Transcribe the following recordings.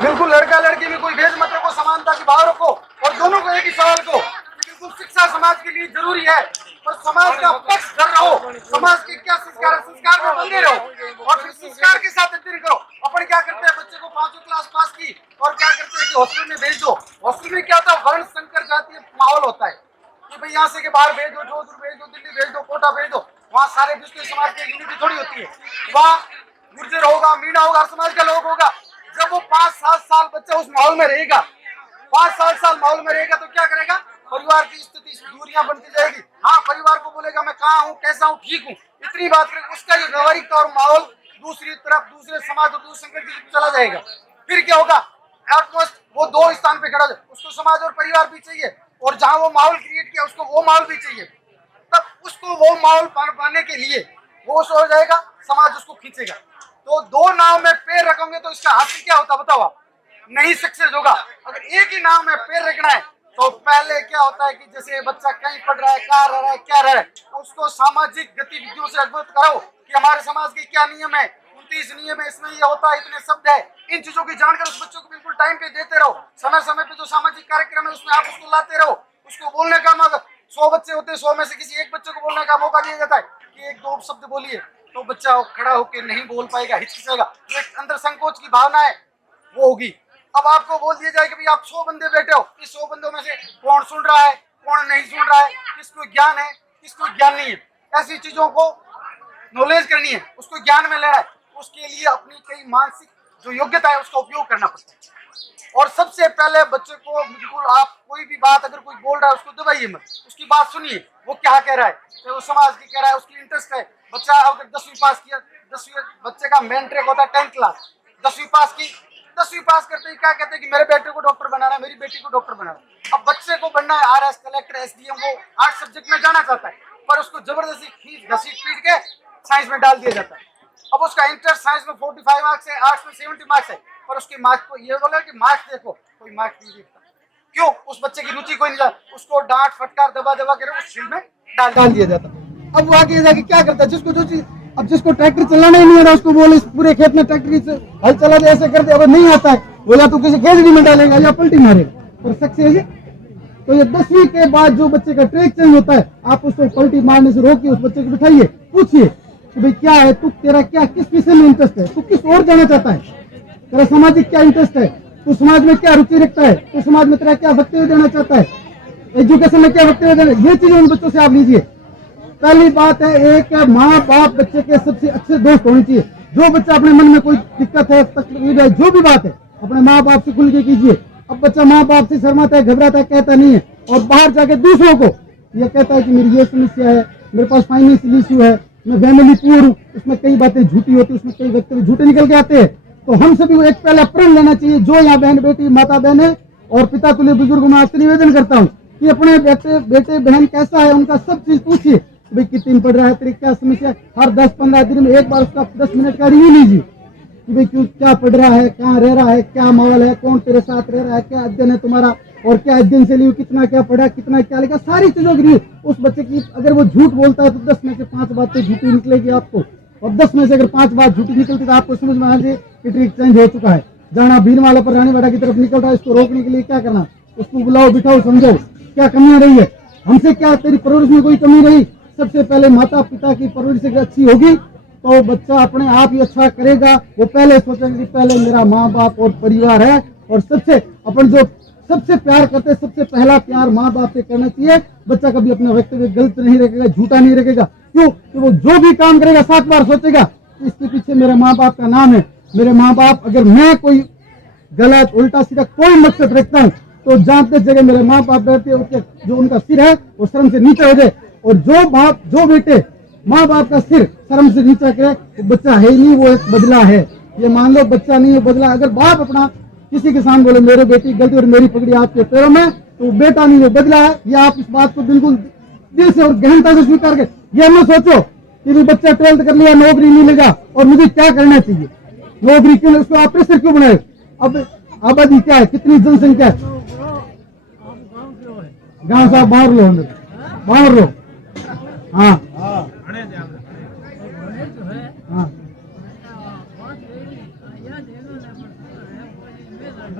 बिल्कुल लड़का लड़की में कोई भेद मत रखो, समानता की भाव रखो और दोनों को एक ही सवाल को। बिल्कुल शिक्षा समाज के लिए जरूरी है, पर समाज का पक्ष कर रहो। समाज के क्या संस्कार है, संस्कार में बंधे रहो और फिर संस्कार के साथ अध्ययन करो। अपन क्या करते हैं, बच्चे को 5वीं क्लास पास की और क्या करते हैं कि हॉस्टल में भेज दो। हॉस्टल में क्या होता है, वर्ण संकर जातीय माहौल होता है कि भाई यहाँ से के बाहर भेज दो, जोधपुर भेज दो, दिल्ली भेज दो, कोटा भेज दो। वहाँ सारे दूसरे समाज की यूनिटी थोड़ी होती है। वहाँ गुर्जर होगा, मीणा होगा, हर समाज का लोग होगा। जब वो 5-7 साल बच्चा उस माहौल में रहेगा, 5-7 साल माहौल में रहेगा, तो क्या करेगा, परिवार की स्थिति दूरियां बनती जाएगी। हाँ, परिवार को बोलेगा मैं कहाँ हूँ, कैसा हूँ, ठीक हूँ, इतनी बात करेगा। उसका ये व्यवहारिक और माहौल दूसरी तरफ दूसरे समाज और दूसरे संगठन की चला जाएगा। फिर क्या होगा, ऑलमोस्ट वो 2 स्थान पे खड़ा हो, उसको समाज और परिवार भी चाहिए और जहां वो माहौल क्रिएट किया उसको वो माहौल भी चाहिए। तब उसको वो माहौल पाने के लिए वो हो जाएगा, समाज उसको खींचेगा। तो 2 नाव में पैर रखोगे तो इसका हासिल क्या होता बताओ आप, नहीं सक्सेस होगा। अगर एक ही नाव में पैर रखना है तो पहले क्या होता है कि जैसे बच्चा कहीं पढ़ रहा है, कहाँ रह रहा है, क्या रह रहा है, तो उसको सामाजिक गतिविधियों से अवगत करो कि हमारे समाज के क्या नियम है, 29 नियम है, इसमें ये होता है, इतने शब्द है। इन चीजों की जानकारी उस बच्चों को बिल्कुल टाइम पे देते रहो। समय समय पे जो सामाजिक कार्यक्रम है उसमें आप उसको लाते रहो। उसको बोलने का मौका, 100 बच्चे होते हैं, 100 में से किसी एक बच्चे को बोलने का मौका दिया जाता है कि 1-2 शब्द बोलिए, तो बच्चा खड़ा होकर नहीं बोल पाएगा, हिचकिचाएगा। जो एक अंदर संकोच की भावना है वो होगी। अब आपको बोल दिया जाए कि भाई आप 100 बंदे बैठे हो, इस 100 बंदों में से कौन सुन रहा है, कौन नहीं सुन रहा है, किसको ज्ञान है, किसको ज्ञान नहीं है, ऐसी चीजों को नॉलेज करनी है, उसको ज्ञान में लेना है। उसके लिए अपनी कई मानसिक जो योग्यता है उसका उपयोग करना पड़ता है। और सबसे पहले बच्चे को बिल्कुल आप कोई भी बात अगर कोई बोल रहा है उसको दबाइए मत, उसकी बात सुनिए, वो क्या कह रहा है, चाहे वो समाज की कह रहा है, उसकी इंटरेस्ट है। बच्चा अगर 10वीं पास किया, 10वीं बच्चे का मेन ट्रैक होता है 10th क्लास, 10वीं पास की, 10वीं पास करते ही क्या कहते हैं कि मेरे बेटे को डॉक्टर बनाना है, मेरी बेटी को डॉक्टर बनाना है। अब बच्चे को बनना है RS, कलेक्टर, SDM, वो 8 सब्जेक्ट में जाना चाहता है, पर उसको जबरदस्ती खींच घसीट पीट के साइंस में डाल दिया जाता है। अब उसका इंटरेस्ट साइंस में 45 मार्क्स है, आर्ट्स में 70 मार्क्स है, पर उसके मार्क्स को ये बोला कि मार्क्स देखो, कोई मार्क्स नहीं देखता। क्यों, उस बच्चे की रुचि कोई नहीं जाता, उसको डांट फटकार दबा दबा कर उस फील्ड में डाल दिया जाता। अब वो आगे जाके क्या करता है, जिसको जो चीज, अब जिसको ट्रैक्टर चलाना ही नहीं आता उसको बोले इस पूरे खेत में ट्रैक्टर से हल चला दे, ऐसे कर दे, अगर नहीं आता है वो या तो किसी खेजड़ी में डालेगा या पलटी मारेगा। और सक्सेस तो ये 10वीं के बाद जो बच्चे का ट्रैक चेंज होता है, आप उसको पलटी मारने से रोकिए, उस बच्चे को बिठाइए, पूछिए कि भाई क्या है, तू तेरा क्या किस विषय में इंटरेस्ट है, तू किस ओर जाना चाहता है, तेरा सामाजिक क्या इंटरेस्ट है, तू समाज में क्या रुचि रखता है, तू समाज में तेरा क्या वक्तव्य देना चाहता है, एजुकेशन में क्या वक्तव्य देना, ये चीजें उन बच्चों से आप लीजिए। पहली बात है, एक माँ बाप बच्चे के सबसे अच्छे दोस्त होने चाहिए। जो बच्चा अपने मन में कोई दिक्कत है, तकलीफ है, जो भी बात है, अपने माँ बाप से खुल के कीजिए। अब बच्चा माँ बाप से शर्माता है, घबराता है, कहता नहीं है, और बाहर जाके दूसरों को ये कहता है कि मेरी ये समस्या है, मेरे पास फाइनेंशियल इश्यू है, मैं फैमिली पूर हूँ, उसमें कई बातें झूठी होती है, उसमें कई वक्तव्य झूठे निकल के आते हैं। तो हम सभी को एक पहला प्रण लेना चाहिए। जो यहाँ बहन बेटी, माता बहन है और पिता तुल्य बुजुर्ग, मैं आपसे निवेदन करता हूँ कि अपने बेटे बहन कैसा है उनका सब चीज पूछिए, भाई कितनी पढ़ रहा है, तेरी क्या समस्या, हर 10-15 दिन में एक बार उसका 10 मिनट का रिव्यू लीजिए कि भाई क्यों, क्या पढ़ रहा है, कहाँ रह रहा है, क्या माहौल है, कौन तेरे साथ रह रहा है, क्या अध्ययन है तुम्हारा, और क्या अध्ययन से लिए कितना क्या पढ़ा, कितना क्या लिखा, सारी चीजों की उस बच्चे की। अगर वो झूठ बोलता है तो 10 में से 5 बातें झूठी निकलेगी आपको, और 10 में से अगर 5 बात झूठी निकलती तो आपको समझ में आ जाए कि ट्रिक चेंज हो चुका है। जाना भीन वाला पर रानीवाड़ा की तरफ निकल रहा है, इसको रोकने के लिए क्या करना, उसको बुलाओ, बिठाओ, समझो क्या कमियां रही है, हमसे क्या तेरी परवरिश में कोई कमी रही। सबसे पहले माता पिता की परवरिश अगर अच्छी होगी तो बच्चा अपने आप ही अच्छा करेगा। वो पहले सोचेंगे कि पहले मेरा माँ बाप और परिवार है, और सबसे अपन जो सबसे प्यार करते हैं, सबसे पहला प्यार माँ बाप से करना चाहिए। बच्चा कभी अपना व्यक्तित्व गलत नहीं रखेगा, झूठा नहीं रखेगा। क्यों कि वो जो भी काम करेगा 7 बार सोचेगा इसके पीछे मेरे माँ बाप का नाम है। मेरे माँ बाप, अगर मैं कोई गलत उल्टा सीधा कोई मकसद रखता हूँ तो जानते जगह मेरे माँ बाप बैठते हैं, जो उनका सिर है वो शर्म से नीचे हो जाए। और जो बेटे माँ बाप का सिर शर्म से नीचा करे वो बच्चा है ही नहीं, वो एक बदला है। ये मान लो बच्चा नहीं है, बदला। अगर बाप अपना किसी के सामने बोले मेरे बेटी गलती और मेरी पगड़ी आपके पैरों में, तो वो बेटा नहीं, वो बदला है। ये आप इस बात को बिल्कुल दिल से और गहनता से स्वीकार कर। ये न सोचो कि भी बच्चा 12th कर लिया, नौकरी नहीं लगा और मुझे क्या करना चाहिए, नौकरी क्यों, उसको आप प्रेशर क्यों बनाए। अब आबादी क्या है, कितनी जनसंख्या है, गांव साहब बाहर लो, बाहर लो। हाँ हाँ सही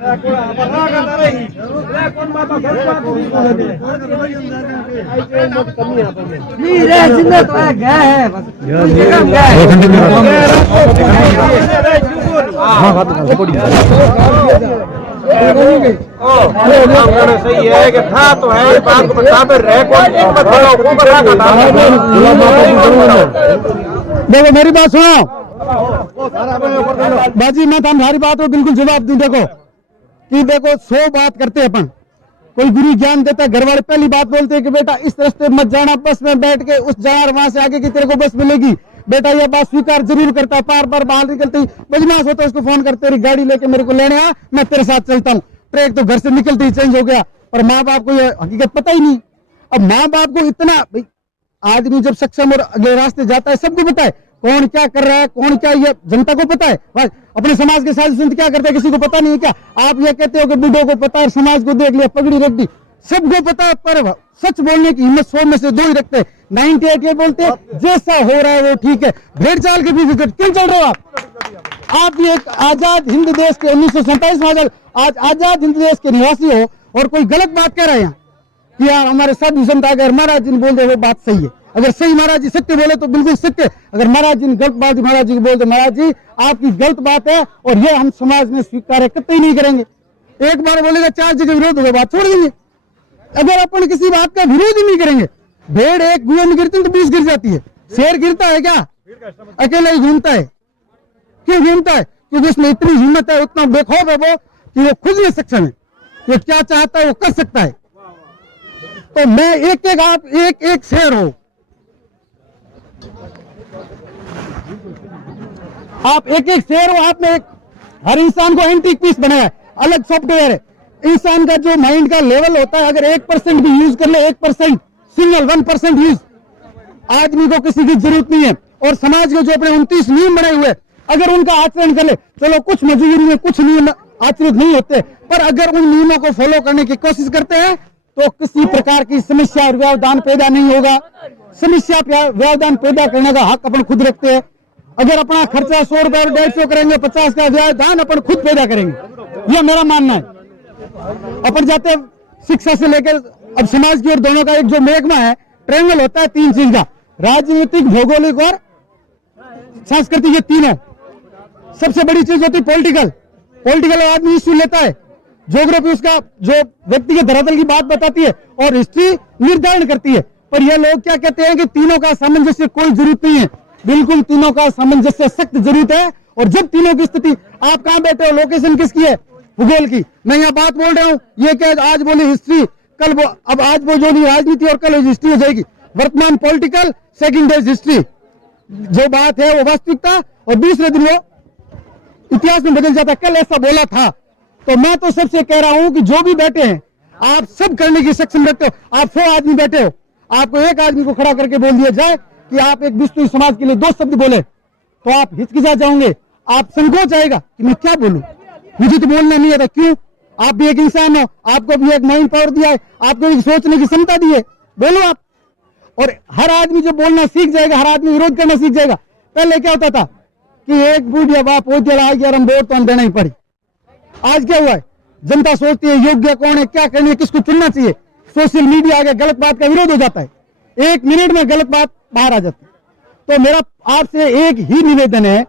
है कि था तो है बात को बराबर रह देखो मेरी बात सुनो बाजी, मैं तुम्हारी बात को बिल्कुल जवाब दूं। देखो कि देखो 100 बात करते हैं अपन, कोई गुरु ज्ञान देता है, घर वाले पहली बात बोलते हैं कि बेटा इस रास्ते मत जाना, बस में बैठ के उस जाना, वहां से आगे की तेरे को बस मिलेगी। बेटा यह बात स्वीकार जरूर करता है, बार बार बाहर निकलते ही बदमाश होता है, उसको फोन करते रही गाड़ी लेके मेरे को लेने आ, मैं तेरे साथ चलता हूँ। ट्रैक तो घर से निकलते ही चेंज हो गया, पर माँ बाप को यह हकीकत पता ही नहीं। अब माँ बाप को इतना भाई, आदमी जब सक्षम और अगले रास्ते जाता है सबको पता है कौन क्या कर रहा है, कौन क्या, ये जनता को पता है। भाई अपने समाज के साथ संत क्या करते हैं किसी को पता नहीं है क्या? आप ये कहते हो कि बूढ़ों को पता है, समाज को देख लिया, पगड़ी रख दी, सबको पता है, पर सच बोलने की हिम्मत 100 में से 2 ही रखते हैं। 98 ये बोलते हैं जैसा हो रहा है वो ठीक है। भेड़ चाल के पीछे क्यों चल रहे हो आप ये एक आजाद हिंद देश के 1947 में आज आजाद हिंद देश के निवासी हो और कोई गलत बात कह रहे हैं कि यार हमारे साधु संत अगर महाराज जी ने बोल दे वो बात सही है। अगर सही महाराज जी सत्य बोले तो बिल्कुल सत्य, अगर महाराज जी ने गलत बात महाराज जी को बोल दे महाराज जी आपकी गलत बात है और ये हम समाज में स्वीकार कतई नहीं करेंगे। एक बार बोलेगा 4 जगह विरोध होगा, बात छोड़ देंगे। अगर अपन किसी बात का विरोध ही नहीं करेंगे, भेड़ एक कुएं में गिरती है तो 20 गिर जाती है, शेर गिरता है क्या? अकेला ही घूमता है। क्यों घूमता है? क्योंकि उसमें इतनी हिम्मत है, उतना बेखौफ है वो कि वो खुद में सक्षम है, वो क्या चाहता है वो कर सकता है। तो मैं एक आप एक शेर हो, आप एक शेर हो, आपने हर इंसान को एंटीक पीस बनाया है, अलग सॉफ्टवेयर है। इंसान का जो माइंड का लेवल होता है अगर 1% भी यूज कर ले, 1% सिंगल 1% यूज, आदमी को किसी की जरूरत नहीं है। और समाज के जो अपने 29 नियम बनाए हुए अगर उनका आचरण कर ले, चलो कुछ मजबूरी में कुछ नियम आचरित नहीं होते, पर अगर उन नियमों को फॉलो करने की कोशिश करते हैं तो किसी प्रकार की समस्या और व्यवधान पैदा नहीं होगा। समस्या व्यवधान पैदा करने का हक अपन खुद रखते हैं। अगर अपना खर्चा 100 रुपए और 150 करेंगे, 50 का व्यवधान अपन खुद पैदा करेंगे, यह मेरा मानना है। अपन जाते शिक्षा से लेकर अब समाज की ओर, दोनों का एक जो महकमा है, ट्रायंगल होता है 3 चीज का, राजनीतिक, भौगोलिक और सांस्कृतिक, ये 3 है। सबसे बड़ी चीज होती है पॉलिटिकल आदमी इश्यू लेता है, ज्योग्राफी उसका जो व्यक्तिगत धरातल की बात बताती है और हिस्ट्री निर्धारण करती है। पर यह लोग क्या कहते हैं कि तीनों का सामंजस्य कोई जरूरत नहीं है, बिल्कुल तीनों का सामंजस्य सख्त जरूरत है। और जब तीनों की स्थिति, आप कहां बैठे हो, लोकेशन किसकी है, भूगोल की, मैं यहाँ बात बोल रहा हूँ, ये क्या आज बोली हिस्ट्री, कल वो, अब आज वो जो राजनीति और कल हिस्ट्री हो जाएगी। वर्तमान पॉलिटिकल, सेकंड डेज हिस्ट्री, जो बात है वो वास्तविकता और दूसरे दिन वो इतिहास में बदल जाता है। कल ऐसा बोला था। तो मैं तो सबसे कह रहा हूं कि जो भी बैठे हैं आप सब करने की सक्षम रखते हो। आप 100 आदमी बैठे हो, आपको एक आदमी को खड़ा करके बोल दिया जाए कि आप एक विस्तृत समाज के लिए 2 शब्द बोले तो आप हिचकिचा जाओगे, आप संकोच आएगा कि मैं क्या बोलूं, मुझे तो बोलना नहीं आता। क्यों? आप भी एक इंसान हो, आपको भी एक माइंड पावर दिया है, आपको एक सोचने की क्षमता दी है, बोलो आप। और हर आदमी जो बोलना सीख जाएगा, हर आदमी विरोध करना सीख जाएगा। पहले क्या होता था कि एक बूढ़िया बाप हो गया, आ गया, हम वोट तो हम देना ही पड़ी। आज क्या हुआ है, जनता सोचती है योग्य कौन है, क्या करनी है, किसको चुनना चाहिए। सोशल मीडिया आ गया, गलत बात का विरोध हो जाता है, 1 मिनट में गलत बात बाहर आ जाती है। तो मेरा आपसे एक ही निवेदन है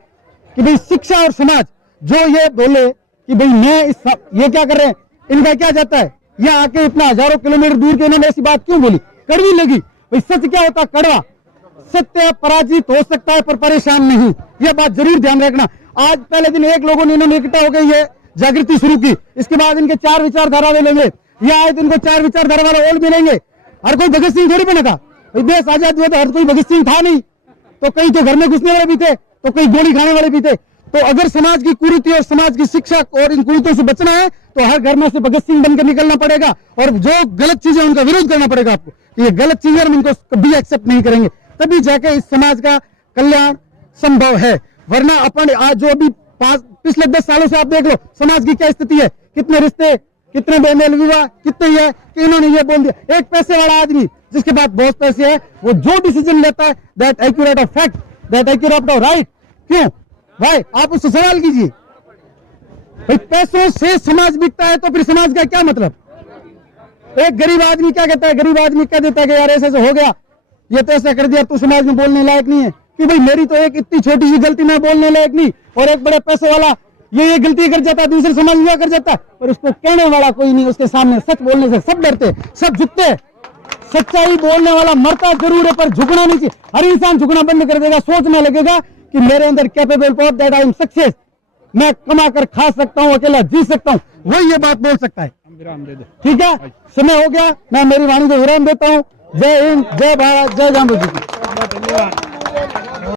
कि भाई शिक्षा और समाज जो ये बोले कि भाई मैं ये क्या कर रहे हैं, इनका क्या जाता है, यहाँ आके इतना हजारों किलोमीटर दूर के इन्होंने ऐसी बात क्यों बोली, कड़वी लगी। भाई सच क्या होता, कड़वा। सत्य पराजित हो सकता है पर परेशान नहीं, यह बात जरूर ध्यान रखना। आज पहले दिन एक लोगों ने इन्होंने इकट्ठा होकर ये जागृति शुरू की, इसके बाद इनके 4 विचारधारा मिलेंगे, या आए इनको 4 विचारधारा वाले और मिलेंगे। हर कोई भगत सिंह थोड़ी बना था, देश आजाद हुआ तो हर कोई भगत सिंह था नहीं, तो कई तो घर में घुसने वाले भी थे, तो कई गोली खाने वाले भी थे। तो अगर समाज की कुरीति और समाज की शिक्षा और इन कुरीतियों से बचना है तो हर घर में से भगत सिंह बनकर निकलना पड़ेगा और जो गलत चीजें उनका विरोध करना पड़ेगा आपको। ये गलत चीजें हम इनको कभी एक्सेप्ट नहीं करेंगे, तभी जाके इस समाज का कल्याण संभव है। वरना अपन आज जो भी पिछले 10 सालों से आप देख लो समाज की क्या स्थिति है, कितने रिश्ते, कितने बेमेल विवाह, कितने ये कि इन्होंने ये बोल दिया। एक पैसे वाला आदमी जिसके पास बहुत पैसे है, वो जो डिसीजन लेता है that accurate of fact, that accurate of right. क्यों भाई, आप उससे सवाल कीजिए। भाई पैसों से समाज बिकता है तो फिर समाज का क्या मतलब? एक गरीब आदमी क्या कहता है, गरीब आदमी कह देता है कि यार ऐसे ऐसे हो गया, ये तो ऐसा कर दिया, तू समाज में बोलने लायक नहीं है। कि भाई मेरी तो एक इतनी छोटी सी गलती, मैं बोलने लायक नहीं, और एक बड़े पैसे वाला ये गलती कर जाता है, दूसरे समाज में कर जाता है, पर उसको कहने वाला कोई नहीं। उसके सामने सच बोलने से सब डरते, सब झुकते। सच्चाई बोलने वाला मरता जरूर है पर झुकना नहीं चाहिए। हर इंसान झुकना बंद कर देगा, सोचने लगेगा कि मेरे अंदर capable of that I am success, मैं कमा कर खा सकता हूं, अकेला जी सकता हूं, वही ये बात बोल सकता है। ठीक है, समय हो गया, मैं मेरी वाणी को विराम देता हूं। जय हिंद, जय भारत, जय गांधी जी की।